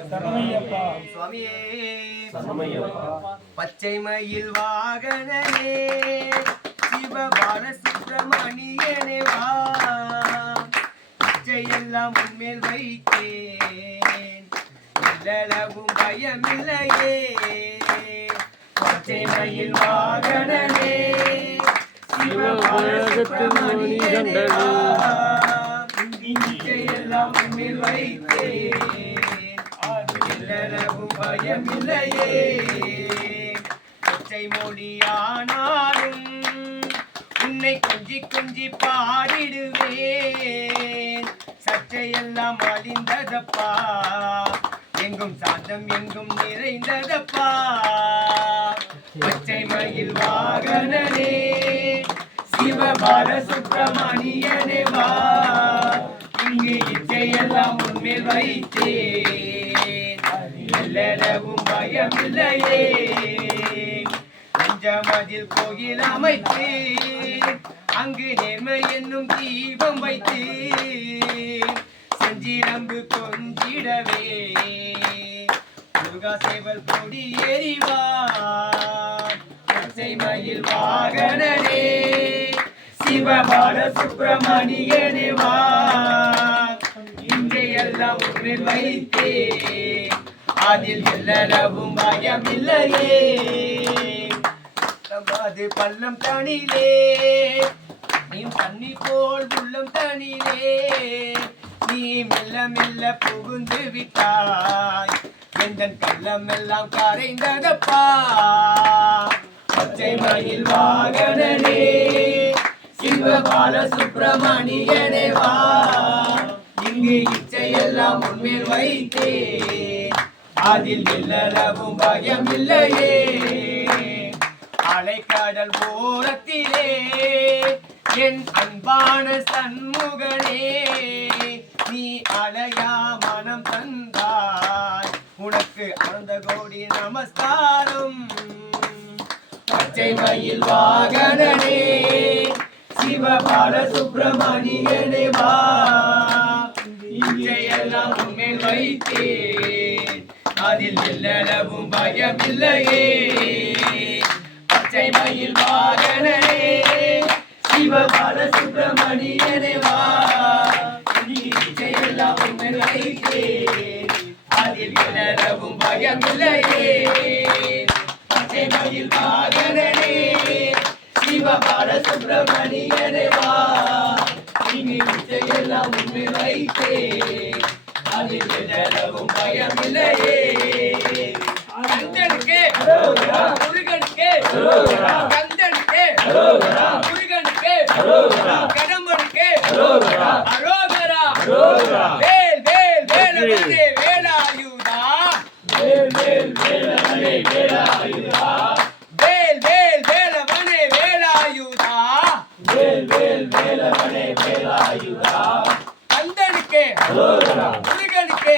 சரணமையப்பா சுவாமியே சரணமையப்பா பச்சை மயில் வாகனனே சிவ பாலசுப்பிரமணியனே வா பச்சையெல்லாம் உன்மேல் வைத்தேன் எல்லளவும் பயமில்லையே பச்சை மயில் வாகனனே சிவ பாலசுப்பிரமணியனே வா பச்சையெல்லாம் உன்மேல் வைத்தேன் பயமில்லையே பச்சை மொழியானாலும் உன்னை கொஞ்சி கொஞ்சி பாடிடுவேன் சற்றையெல்லாம் அழிந்ததப்பா எங்கும் சாந்தம் எங்கும் நிறைந்ததப்பா பச்சை மயில் வாகனனே சிவபால சுப்பிரமணியனே வா இங்கு இச்சையெல்லாம் உன்மேல் வைத்தேன் எல்லளவும் பயமில்லையே பஞ்சமதில் கோயில் அமைத்து அங்கு நேர்மை என்னும் தீபம் வைத்து செஞ்சிரம்பு கொஞ்சிடவே முருகா சேவல் கொடி எறிவார் பச்சை மயில் வாகனனே சிவபால சுப்பிரமணியனே வா இங்கே எல்லாம் உன்னில் வைத்தேன் அதில் எல்லளவும் பயமில்லையே அது பள்ளம் தனிலே நீ தண்ணி போல் உள்ளம் தனிலே நீ மெல்ல மெல்ல புகுந்து விட்டாய் எந்தன் கள்ளம் எல்லாம் கரைந்ததப்பா பச்சை மயில் வாகனனே சிவபால சுப்பிரமணியனே வா இங்கு இச்சையெல்லாம் உன்மேல் வைத்தேன் அதில் எல்லளவும் பயமில்லையே அலைக்கடல் ஓரத்திலே என் அன்பான சண்முகனே நீ அலையா மனம் தந்தாய் உனக்கு ஆனந்த கோடி நமஸ்காரம் பச்சை மயில் வாகனனே சிவபால சுப்பிரமணியனே வா இச்சையெல்லாம் உன்மேல் வைத்தேன் அதில் எல்லளவும் பயமில்லையே பச்சை மயில் வாகனனே சிவபால சுப்பிரமணியனே வா இச்சையெல்லாம் உன்மேல் வைத்தேன் அதில் எல்லளவும் பயமில்லையே பச்சை மயில் வாகனனே சிவபால சுப்பிரமணியனே வா இச்சையெல்லாம் உன்மேல் வைத்தேன் அதில் எல்லளவும் பயமில்லையே கந்தனுக்கு முருகனுக்கு கந்தனுக்கு முருகனுக்கு கடம்பனுக்கு அரோகரா வேல் வேல் வேலவனே வேலாயுதா வேல் வேல் வேலவனே வேலாயுதா வேல் வேல் வேலவனே வேலாயுதா வேல் வேல் வேலவனே வேலாயுதா கந்தனுக்கு முருகனுக்கு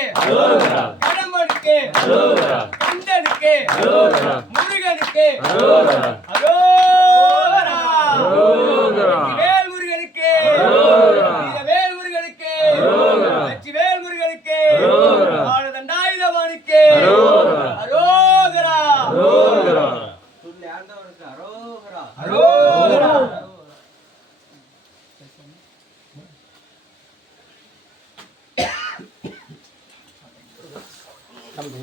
கடம்பனுக்கு கந்தனுக்கு முருகனுக்கு வேல் முருகனுக்கு வேல் முருகனுக்கு வேல் முருகனுக்கு தண்டாயுதவனுக்கு அரோகரா அரோகரா